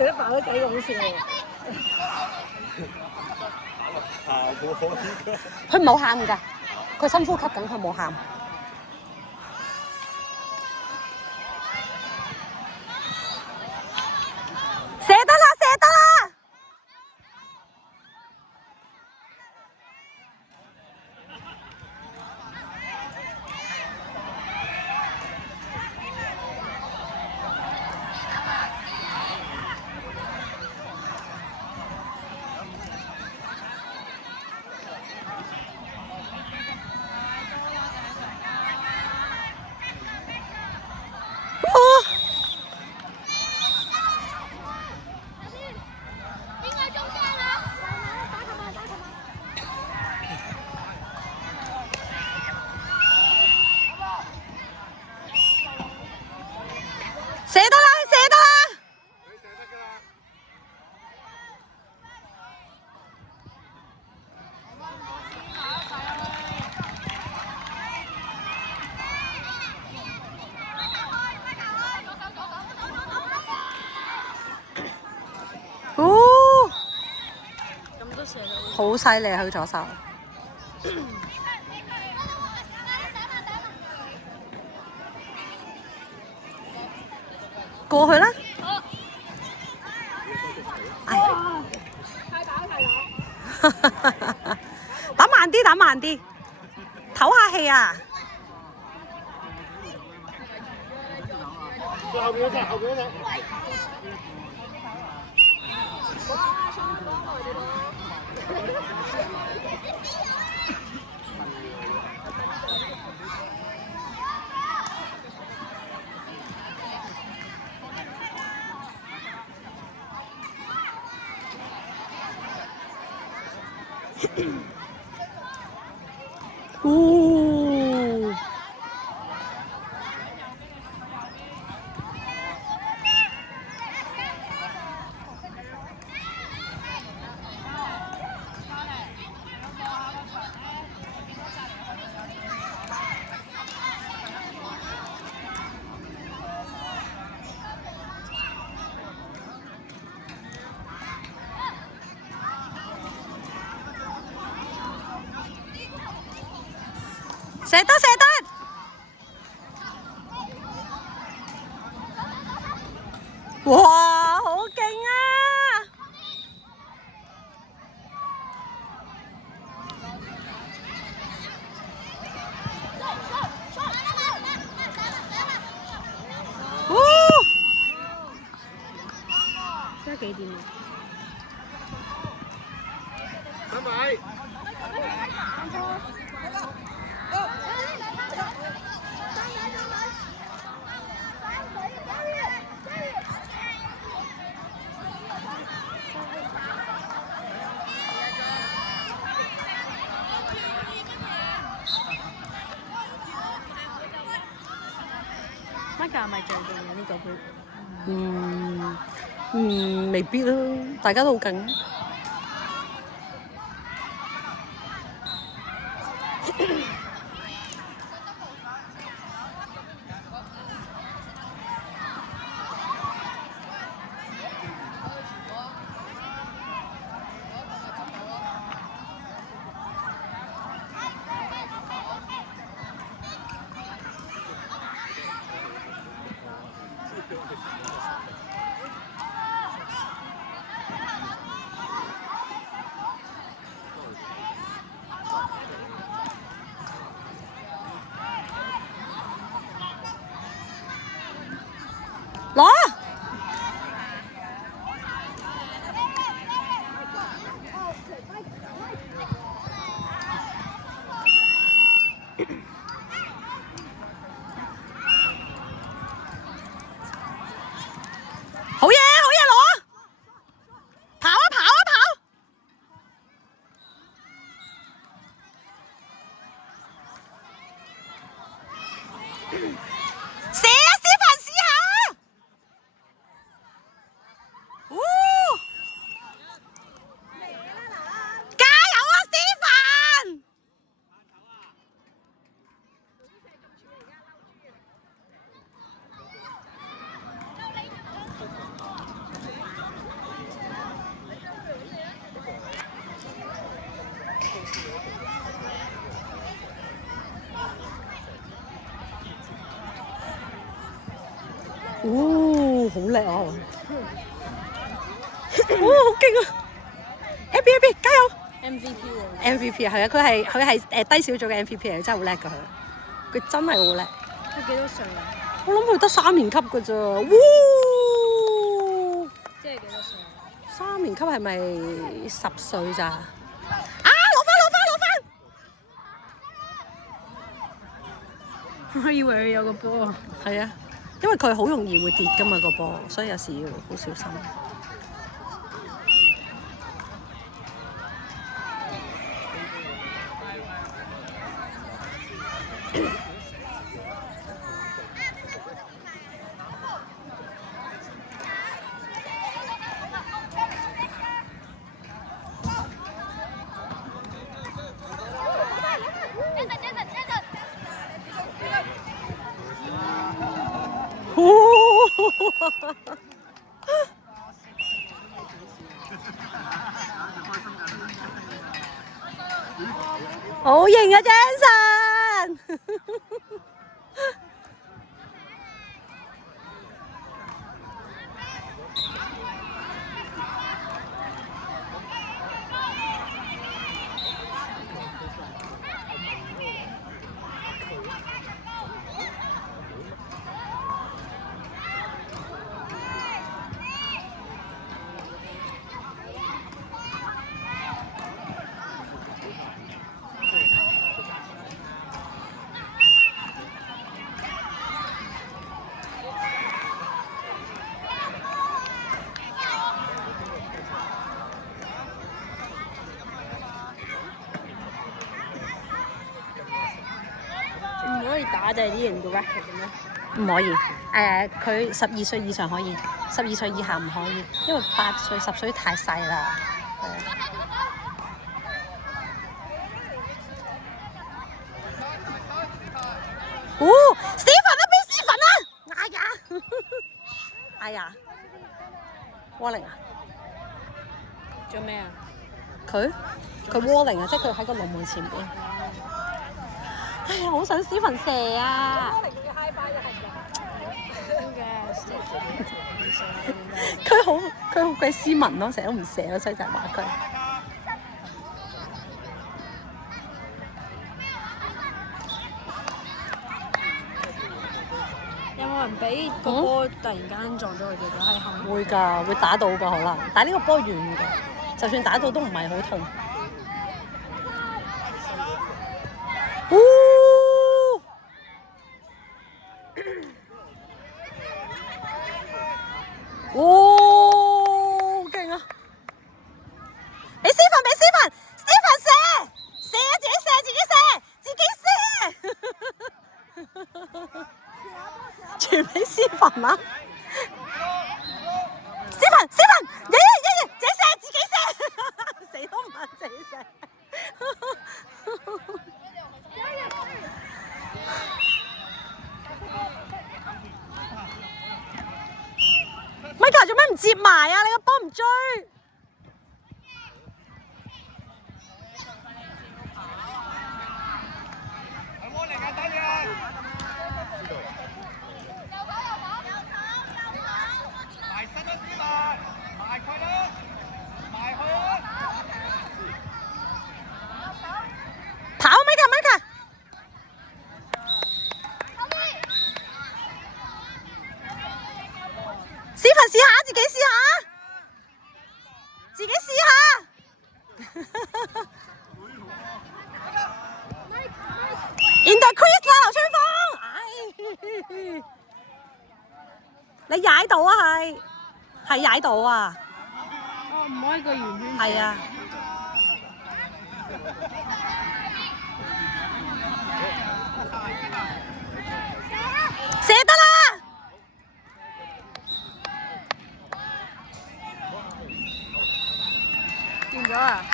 食得飽都幾好笑喎。佢冇喊㗎，佢深呼吸緊，佢冇喊。射得啦，射得啦！射得啦，射得啦！佢射得㗎啦！哦，咁都射到。好犀利啊！佢左手。過去啦！哎，太飽太飽。打慢啲，打慢啲，唞下氣啊！後邊嗰隻，後邊嗰隻。哇！相當耐啲咯。哦，射得射得！哇，好勁啊！哦，真係幾掂啊！三米。乜㗎係咪最勁嘅呢個杯？未必啦，大家都好勁。攞！好嘢，好嘢，攞！跑啊，跑啊，跑！射啊，小凡試下！哦，加油啊，小凡！哦，好叻啊！哇，好勁啊！Abby，加油 MVP 喎。 ！MVP 係啊，佢係低小組嘅 MVP 嚟，真係好叻㗎佢真係好叻。佢幾多歲啊？我諗佢得3年級㗎咋，哇！即係幾多歲啊？ 3年級係咪10歲咋？啊！攞我以為佢有個波。返！係啊，因為佢好容易會跌㗎嘛個波，所以有時要好小心。好型啊 ，Jensen！唔可以打定係啲人嘅 record 嘅咩？唔可以，佢12歲以上可以，12歲以下唔可以，因為8歲、10歲太細啦。係啊。哦 ，Stephen 啊，俾 Stephen 啊！哎呀，哎呀 ，Warning 啊！做咩啊？佢 Warning 啊，即係佢喺個龍門前邊。哎呀，好想 Stephen 射啊！佢好鬼斯文咯，成日都唔射咯，所以就係話佢。有冇人俾個波突然間撞咗佢哋個閪坑？會㗎，會打到㗎可能，但係呢個波遠㗎，就算打到都唔係好痛。哦！哦，好勁啊！俾 Stephen 射啊！自己射，傳俾 Stephen 啊 ！Stephen，自己射，死都唔肯自己射。Michael 做咩唔接埋啊？你個波唔追。跑 Michael。Stephen 試下，自己試下。In the crease 啦，劉春芳。你踩到啊？係踩到啊？哦，唔可以個圓圈。係啊。射得啦！見咗啊！